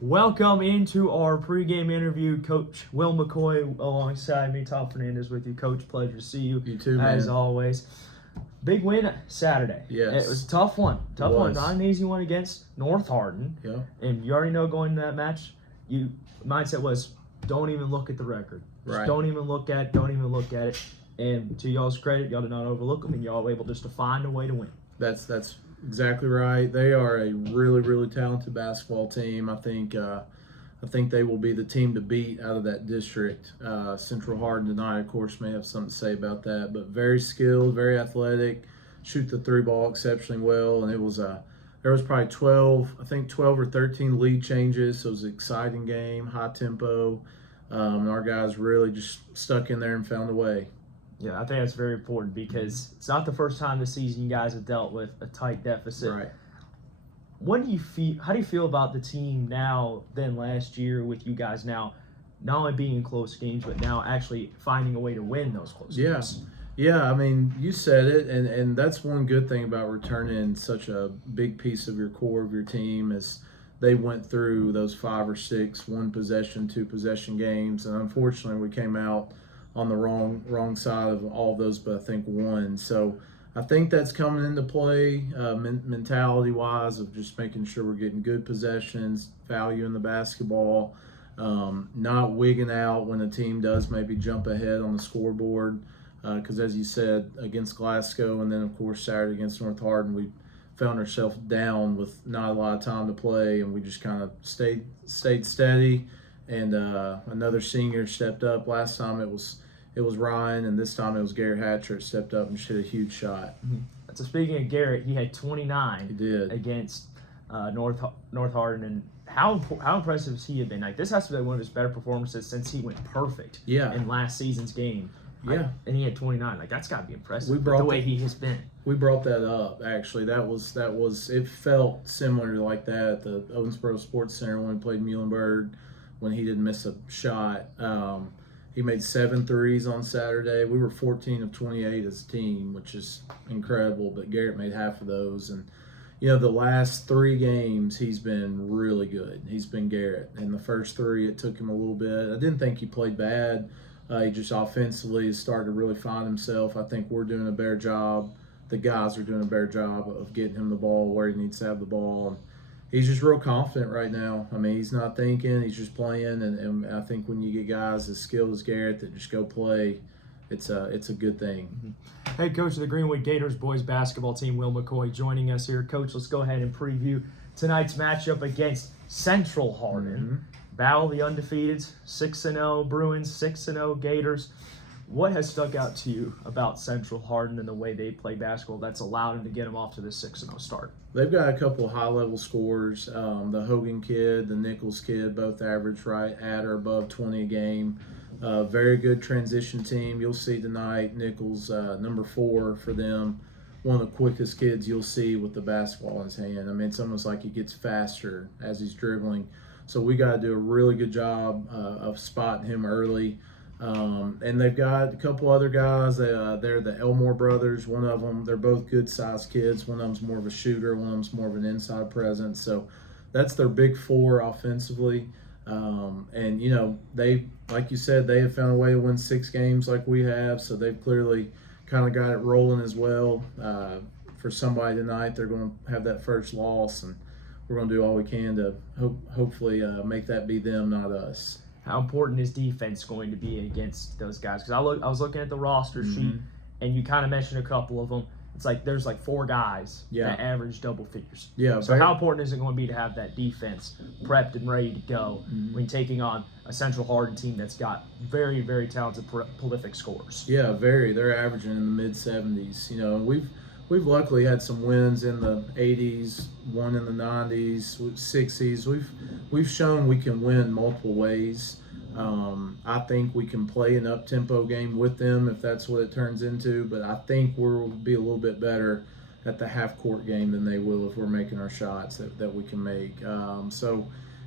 Welcome into our pregame interview. Coach Will McCoy alongside me. Tom Fernandez with you. Coach, pleasure to see you. You too, man. As always. Big win Saturday. Yes. It was a tough one. Tough one. Not an easy one against North Hardin. Yeah. And you already know going into that match, mindset was don't even look at the record. Just don't even look at it. And to y'all's credit, y'all did not overlook them, and y'all were able just to find a way to win. That's exactly right. They are a really, really talented basketball team. I think they will be the team to beat out of that district. Central Hardin tonight, of course, may have something to say about that, but very skilled, very athletic, shoot the three ball exceptionally well, and there was probably 12 or 13 lead changes, so it was an exciting game, high tempo. Our guys really just stuck in there and found a way. Yeah, I think that's very important because it's not the first time this season you guys have dealt with a tight deficit. Right. How do you feel about the team now than last year with you guys now not only being in close games, but now actually finding a way to win those close games? Yeah, I mean, you said it, and that's one good thing about returning such a big piece of your core of your team is they went through those 5 or 6 one-possession, two-possession games, and unfortunately we came out on the wrong side of all of those, but I think one. So I think that's coming into play mentality-wise of just making sure we're getting good possessions, value in the basketball, not wigging out when a team does maybe jump ahead on the scoreboard. Because as you said, against Glasgow and then, of course, Saturday against North Hardin, we found ourselves down with not a lot of time to play, and we just kind of stayed steady. And another senior stepped up. Last time it was Ryan, and this time it was Garrett Hatcher that stepped up and hit a huge shot. Mm-hmm. So speaking of Garrett, he had 29 he did. Against North Hardin, and how impressive has he have been? Like, this has to be one of his better performances since he went perfect in last season's game. Yeah. And he had 29. Like, that's got to be impressive. The way he has been. We brought that up, actually. That was it felt similar like that at the Owensboro Sports Center when we played Muhlenberg, when he didn't miss a shot. He made 7 threes on Saturday. We were 14 of 28 as a team, which is incredible, but Garrett made half of those. And, the last 3 games, he's been really good. He's been Garrett. And the first 3, it took him a little bit. I didn't think he played bad. He just offensively has started to really find himself. I think we're doing a better job. The guys are doing a better job of getting him the ball where he needs to have the ball. And he's just real confident right now. I mean, he's not thinking. He's just playing. And I think when you get guys as skilled as Garrett that just go play, it's a good thing. Mm-hmm. Hey, Coach of the Greenwood Gators boys basketball team, Will McCoy, joining us here. Coach, let's go ahead and preview tonight's matchup against Central Hardin. Mm-hmm. Battle the undefeateds, 6-0 Bruins, 6-0 Gators. What has stuck out to you about Central Hardin and the way they play basketball that's allowed them to get them off to this 6-0 start? They've got a couple of high-level scorers. The Hogan kid, the Nichols kid, both average right at or above 20 a game. Very good transition team. You'll see tonight Nichols, number 4 for them, one of the quickest kids you'll see with the basketball in his hand. I mean, it's almost like he gets faster as he's dribbling. So we got to do a really good job of spotting him early. And they've got a couple other guys. They're the Elmore brothers. One of them, they're both good-sized kids. One of them's more of a shooter. One of them's more of an inside presence. So that's their big 4 offensively. And, they, like you said, they have found a way to win 6 games like we have. So they've clearly kind of got it rolling as well. For somebody tonight, they're going to have that first loss, and we're going to do all we can to hopefully make that be them, not us. How important is defense going to be against those guys? Because I was looking at the roster sheet, and you kind of mentioned a couple of them. It's like there's like 4 guys that average double figures. Yeah. So how important is it going to be to have that defense prepped and ready to go when taking on a Central Hardin team that's got very, very talented, prolific scorers? Yeah, very. They're averaging in the mid-70s. And we've luckily had some wins in the 80s, one in the 90s, 60s. We've shown we can win multiple ways. I think we can play an up-tempo game with them if that's what it turns into, but I think we'll be a little bit better at the half-court game than they will if we're making our shots that we can make.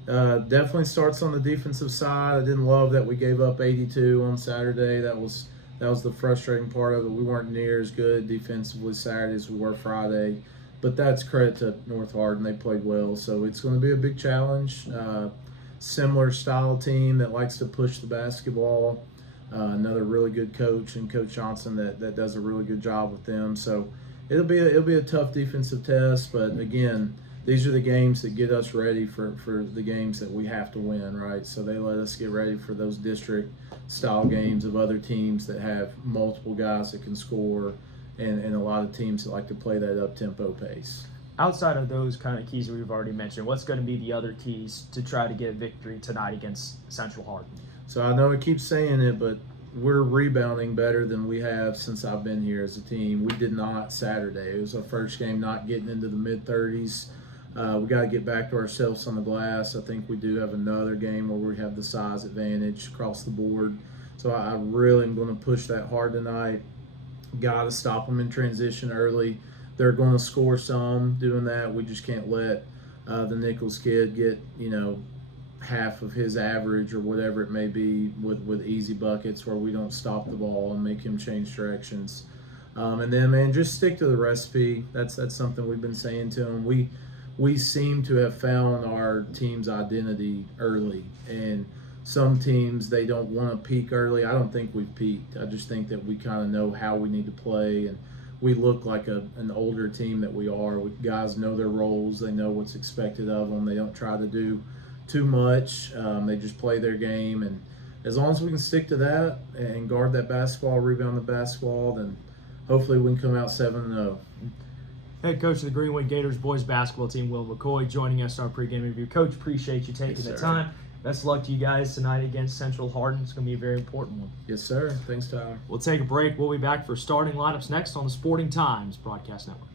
Definitely starts on the defensive side. I didn't love that we gave up 82 on Saturday. That was the frustrating part of it. We weren't near as good defensively Saturday as we were Friday. but that's credit to North Hardin. They played well, so it's going to be a big challenge. Similar style team that likes to push the basketball. Another really good coach, and Coach Johnson that does a really good job with them. So it'll be a tough defensive test, but again, these are the games that get us ready for the games that we have to win, right? So they let us get ready for those district style games of other teams that have multiple guys that can score, and a lot of teams that like to play that up-tempo pace. Outside of those kind of keys that we've already mentioned, what's going to be the other keys to try to get a victory tonight against Central Hardin? So I know I keep saying it, but we're rebounding better than we have since I've been here as a team. We did not Saturday. It was our first game not getting into the mid-30s. We got to get back to ourselves on the glass. I think we do have another game where we have the size advantage across the board. So I really am going to push that hard tonight. Got to stop them in transition early. They're going to score some doing that. We just can't let the Nichols kid get, half of his average or whatever it may be with easy buckets where we don't stop the ball and make him change directions. And then, man, just stick to the recipe. That's something we've been saying to him. We seem to have found our team's identity early, and some teams, they don't want to peak early. I don't think we've peaked. I just think that we kind of know how we need to play, and we look like an older team that we are. Guys know their roles. They know what's expected of them. They don't try to do too much. They just play their game, and as long as we can stick to that and guard that basketball, rebound the basketball, then hopefully we can come out 7-0. Head coach of the Greenwood Gators boys basketball team, Will McCoy, joining us on our pregame review. Coach, appreciate you taking the time. Best of luck to you guys tonight against Central Hardin. It's going to be a very important one. Yes, sir. Thanks, Tyler. We'll take a break. We'll be back for starting lineups next on the Sporting Times Broadcast Network.